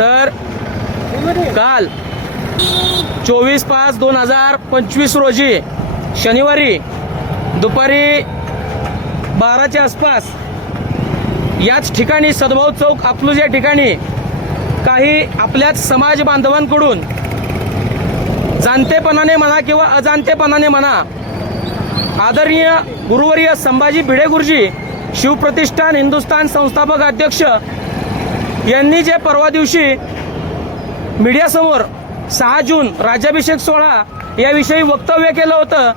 तर काल चोवीस पाच दोन हजार पंचवीस रोजी शनिवारी दुपारी बाराच्या आसपास याच ठिकाणी सद्भाव चौक अकलूज या ठिकाणी काही आपल्याच समाज बांधवांकडून जाणतेपणाने म्हणा किंवा अजाणतेपणाने म्हणा आदरणीय गुरुवर्य संभाजी भिडे गुरुजी शिवप्रतिष्ठान हिंदुस्थान संस्थापक अध्यक्ष यांनी जे परवा दिवशी मीडियासमोर सहा जून राज्याभिषेक सोहळा याविषयी वक्तव्य केलं होतं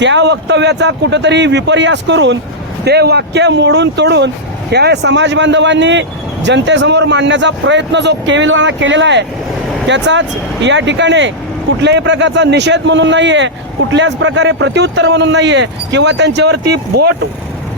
त्या वक्तव्याचा कुठंतरी विपर्यास करून ते वाक्य मोडून तोडून या समाज बांधवांनी जनतेसमोर मांडण्याचा प्रयत्न जो केविलवाना केलेला आहे त्याचाच या ठिकाणी कुठल्याही प्रकारचा निषेध म्हणून नाहीये कुठल्याच प्रकारे प्रत्युत्तर म्हणून नाहीये किंवा त्यांच्यावरती बोट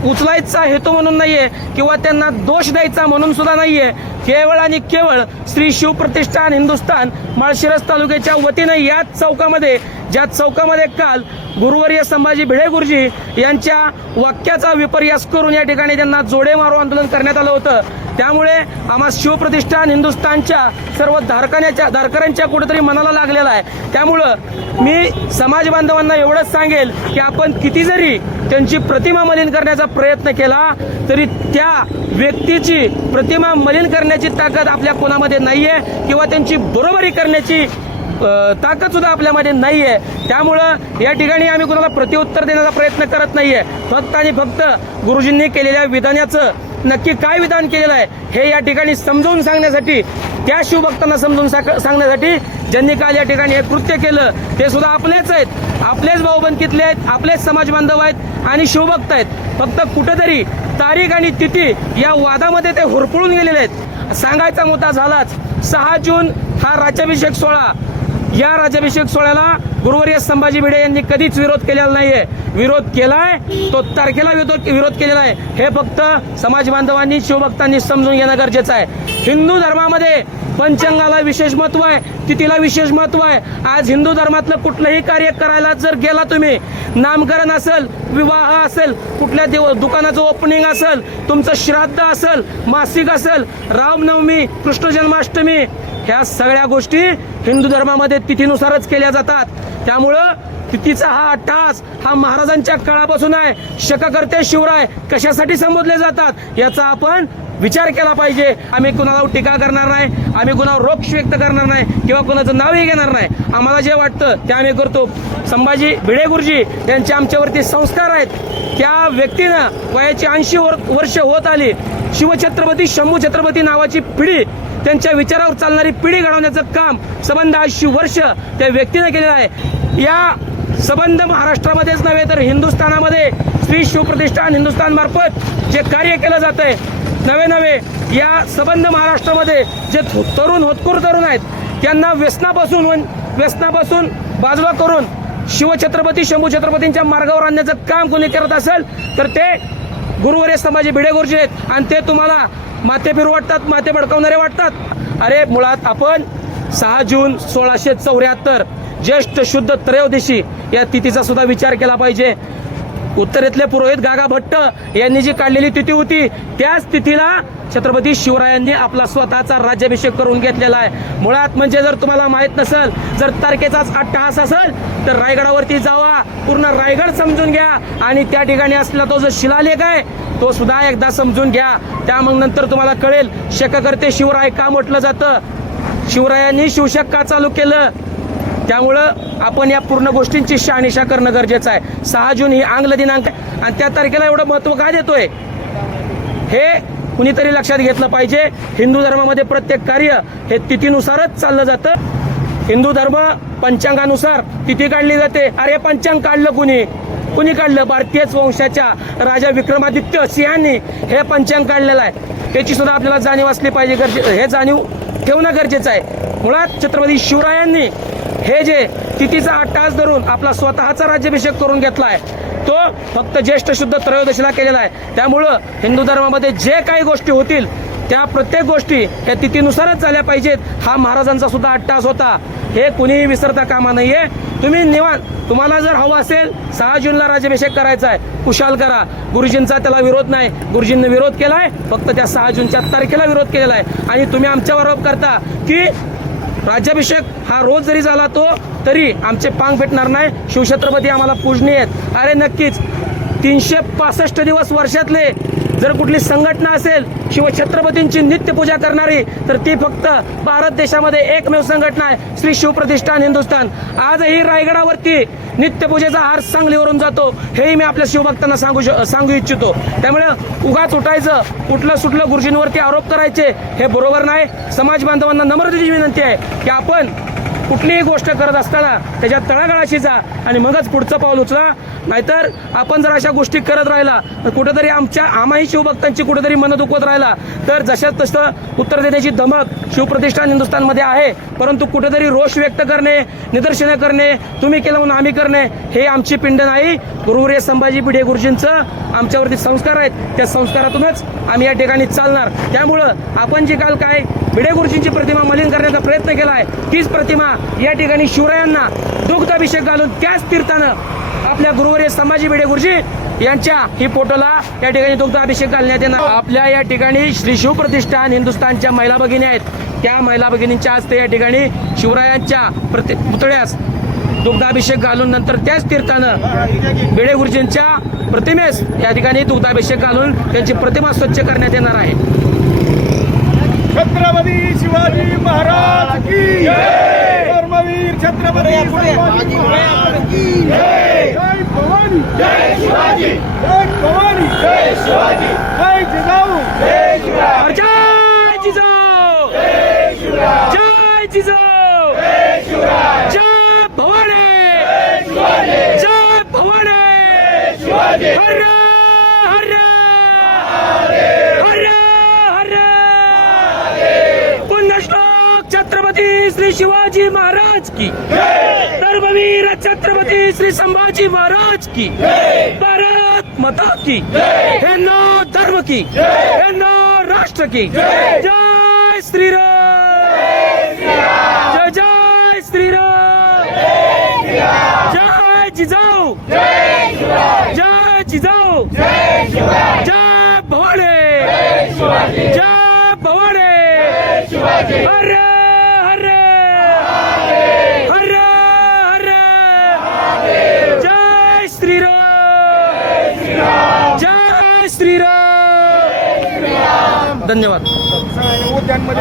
उचलायचा हेतू म्हणून नाहीये किंवा त्यांना दोष द्यायचा म्हणून सुद्धा नाहीये. केवळ आणि केवळ श्री शिवप्रतिष्ठान हिंदुस्थान माळशिरस तालुक्याच्या वतीनं याच चौकामध्ये ज्या चौकामध्ये काल गुरुवर्य संभाजी भिडे गुरुजी यांच्या वाक्याचा विपर्यास करून या ठिकाणी त्यांना जोडे मारो आंदोलन करण्यात आलं होतं. त्यामुळे आम्हा शिवप्रतिष्ठान हिंदुस्थानच्या सर्व धारकाण्याच्या धारकऱ्यांच्या कुठेतरी मनाला लागलेला आहे. त्यामुळं मी समाज बांधवांना एवढंच सांगेल की आपण किती जरी त्यांची प्रतिमा मलिन करण्याचा प्रयत्न केला तरी त्या व्यक्तीची प्रतिमा मलिन करण्याची ताकद आपल्या कोणामध्ये नाहीये किंवा त्यांची बरोबरी करण्याची ताकद सुद्धा आपल्यामध्ये आहे त्यामुळं या ठिकाणी आम्ही कुणाला प्रत्युत्तर देण्याचा प्रयत्न करत नाही आहे फक्त आणि फक्त गुरुजींनी केलेल्या विधानाचं नक्की काय विधान केलेलं आहे हे या ठिकाणी समजावून सांगण्यासाठी त्या शिवभक्तांना समजून साक- सांगण्यासाठी ज्यांनी काल या ठिकाणी हे कृत्य केलं ते सुद्धा आपलेच आहेत. आपलेच भाऊबंदकीतले आहेत आपलेच समाज बांधव आहेत आणि शिवभक्त आहेत. फक्त कुठेतरी तारीख आणि तिथी या वादामध्ये ते हुरपळून गेलेले आहेत. सांगायचा मुद्दा झालाच सहा जून हा राज्याभिषेक सोहळा. या राज्याभिषेक सोहळ्याला गुरुवर्य संभाजी भिडे यांनी कधीच विरोध केलेला नाहीये. विरोध केलाय तो तारखेला विरोध विरोध केलेला आहे. हे फक्त समाज बांधवांनी शिवभक्तांनी समजून घेणं गरजेचं आहे. हिंदू धर्मामध्ये पंचांगाला विशेष महत्त्व आहे. तिथीला विशेष महत्त्व आहे. आज हिंदू धर्मातलं कुठलंही कार्य करायला जर गेला तुम्ही नामकरण असेल विवाह असेल कुठल्या देव दुकानाचं ओपनिंग असेल तुमचं श्राद्ध असेल मासिक असेल रामनवमी कृष्ण जन्माष्टमी ह्या सगळ्या गोष्टी हिंदू धर्मामध्ये तिथीनुसारच केल्या जातात. त्यामुळं तिथीचा हा अट्टहास हा महाराजांच्या काळापासून आहे. शककर्ते शिवराय कशासाठी संबोधले जातात याचा आपण विचार केला पाहिजे. आम्ही कुणाला टीका करणार नाही आम्ही कुणावर रोक्ष व्यक्त करणार नाही किंवा कुणाचं नावही घेणार नाही. आम्हाला जे वाटतं ते आम्ही करतो. संभाजी भिडे गुरुजी यांचे आमच्यावरती संस्कार आहेत. त्या व्यक्तीनं वयाची ऐंशी वर्ष होत आली. शिवछत्रपती शंभू छत्रपती नावाची पिढी त्यांच्या विचारावर चालणारी पिढी घडवण्याचं काम संबंध ऐंशी वर्ष त्या व्यक्तीने केलेलं आहे. या संबंध महाराष्ट्रामध्येच नव्हे तर हिंदुस्थानामध्ये श्री शिवप्रतिष्ठान हिंदुस्थान मार्फत जे कार्य केलं जात आहे नवे नवे या सबंध महाराष्ट्रामध्ये जे तरुण होतकूर तरुण आहेत त्यांना व्यसनापासून व्यसनापासून बाजूला करून शिवछत्रपती शंभू छत्रपतींच्या मार्गावर आणण्याचं काम कोणी करत असेल तर ते गुरुवर्य संभाजी भिडे गुरुजी आहेत आणि ते तुम्हाला माथे फिरू वाटतात माथे भडकवणारे वाटतात. अरे मुळात आपण सहा जून सोळाशे चौऱ्याहत्तर ज्येष्ठ शुद्ध त्रयोदशी या तिथीचा सुद्धा विचार केला पाहिजे. उत्तरेतले पुरोहित गागा भट्ट यांनी जी काढलेली तिथी होती त्याच तिथीला छत्रपती शिवरायांनी आपला स्वतःचा राज्याभिषेक करून घेतलेला आहे. मुळात म्हणजे जर तुम्हाला माहीत नसेल जर तारखेचाच अट्टहास असेल तर रायगडावरती जावा. पूर्ण रायगड समजून घ्या. आणि त्या ठिकाणी असलेला तो जो शिलालेख आहे तो सुद्धा एकदा समजून घ्या. त्या मग नंतर तुम्हाला कळेल शककर्ते शिवराय का म्हटलं जातं? शिवरायांनी शिवशक का चालू केलं. त्यामुळं आपण या पूर्ण गोष्टींची शहानिशा करणं गरजेचं आहे. सहा जून ही आंग्ल दिनांक आहे आणि त्या तारखेला एवढं महत्त्व का देतोय? हे कुणीतरी लक्षात घेतलं पाहिजे. हिंदू धर्मामध्ये प्रत्येक कार्य हे तिथीनुसारच चाललं जातं. हिंदू धर्म पंचांगानुसार तिथी काढली जाते. अरे पंचांग काढलं कुणी? कुणी काढलं? भारतीयच वंशाच्या राजा विक्रमादित्य सिंहांनी हे पंचांग काढलेलं आहे. त्याची सुद्धा आपल्याला जाणीव असली पाहिजे. गरजे हे जाणीव ठेवणं गरजेचं आहे. मुळात छत्रपती शिवरायांनी हे जे तिथीचा अट्टास धरून आपला स्वतःचा राज्याभिषेक करून घेतला आहे तो फक्त ज्येष्ठ शुद्ध त्रयोदशीला केलेला आहे. त्यामुळं हिंदू धर्मामध्ये जे काही गोष्टी होतील त्या प्रत्येक गोष्टी या तिथीनुसारच झाल्या पाहिजेत. हा महाराजांचा सुद्धा अट्टास होता. हे कुणीही विसरता कामा नाहीये तुम्ही निवांत तुम्हाला जर हवं असेल सहा जूनला राज्याभिषेक करायचा आहे. कुशाल करा. गुरुजींचा त्याला विरोध नाही. गुरुजींनी विरोध केलाय फक्त त्या सहा जूनच्या तारखेला विरोध केलेला आहे. आणि तुम्ही आमच्यावर आरोप करता की राज्याभिषेक हा रोज जरी झाला तो तरी आमचे पांग भेटणार नाही. शिवछत्रपती आम्हाला पूजनीय आहेत. अरे नक्कीच तीनशे पासष्ट दिवस वर्षातले जर कुठली संघटना असेल शिवछत्रपतींची नित्यपूजा करणारी तर ती फक्त भारत देशामध्ये एकमेव संघटना आहे श्री शिवप्रतिष्ठान हिंदुस्थान. आजही रायगडावरती नित्यपूजेचा हार सांगलीवरून जातो. हेही मी आपल्या शिवभक्तांना सांगू श- सांगू इच्छितो. त्यामुळे उगाच उठायचं कुठलं सुटलं गुरुजींवरती आरोप करायचे हे बरोबर नाही. समाज बांधवांना नम्रतेची विनंती आहे की आपण कुठलीही गोष्ट करत असताना त्याच्या तळागाळाशी जा आणि मगच पुढचं पाऊल उचला. नाहीतर आपण जर अशा गोष्टी करत राहिला तर कुठेतरी आमच्या आम्हाही शिवभक्तांची कुठेतरी मन दुखवत राहिला. तर जशात तसं उत्तर देण्याची धमक शिवप्रतिष्ठान हिंदुस्थानमध्ये आहे परंतु कुठेतरी रोष व्यक्त करणे निदर्शनं करणे तुम्ही केलं म्हणून आम्ही करणे हे आमची पिंड नाही. गुरुवर्य संभाजी भिडे गुरुजींचं आमच्यावरती संस्कार आहेत. त्या संस्कारातूनच आम्ही या ठिकाणी चालणार. त्यामुळं आपण जे काल काय भिडे गुरुजींची प्रतिमा मलिन करण्याचा प्रयत्न केला आहे तीच प्रतिमा या ठिकाणी शिवरायांना दुग्धाभिषेक घालून त्याच तीर्थानं आपल्या गुरुवर्य संभाजी भिडे गुरुजी यांच्या ही फोटोला या ठिकाणी दुग्धाभिषेक घालण्यात येणार. आपल्या या ठिकाणी श्री शिवप्रतिष्ठान हिंदुस्थानच्या महिला भगिनी आहेत. त्या महिला भगिनींच्या हस्ते या ठिकाणी शिवरायांच्या प्रति पुतळ्यास दुग्धाभिषेक घालून नंतर त्याच तीर्थानं भिडे गुरुजींच्या प्रतिमेस या ठिकाणी दुग्धाभिषेक घालून त्यांची प्रतिमा स्वच्छ करण्यात येणार आहे. छत्रपती शिवाजी महाराज की धर्मवीर छत्रपती संभाजी महाराज की जय! भवानी! जय शिवाजी! जय भवानी! जय शिवाजी! जय जिजाऊ! और जय जिजाऊ! जय जिजाऊ! जय भवानी! जय भवानी! हर हर हर हर पुण्यश्लोक छत्रपती श्री शिवाजी महाराज की। धर्मवीर छत्रपती श्री संभाजी महाराज की। भारत माता की। हिंदू धर्म की। हिंदू राष्ट्र की। जय श्री राम जय जय श्री राम जय जिजाऊ। जय जिजाऊ। जय भवानी जय भवानी अरे हर हर हर जय श्रीराम जय श्रीराम धन्यवाद. उद्यानमध्ये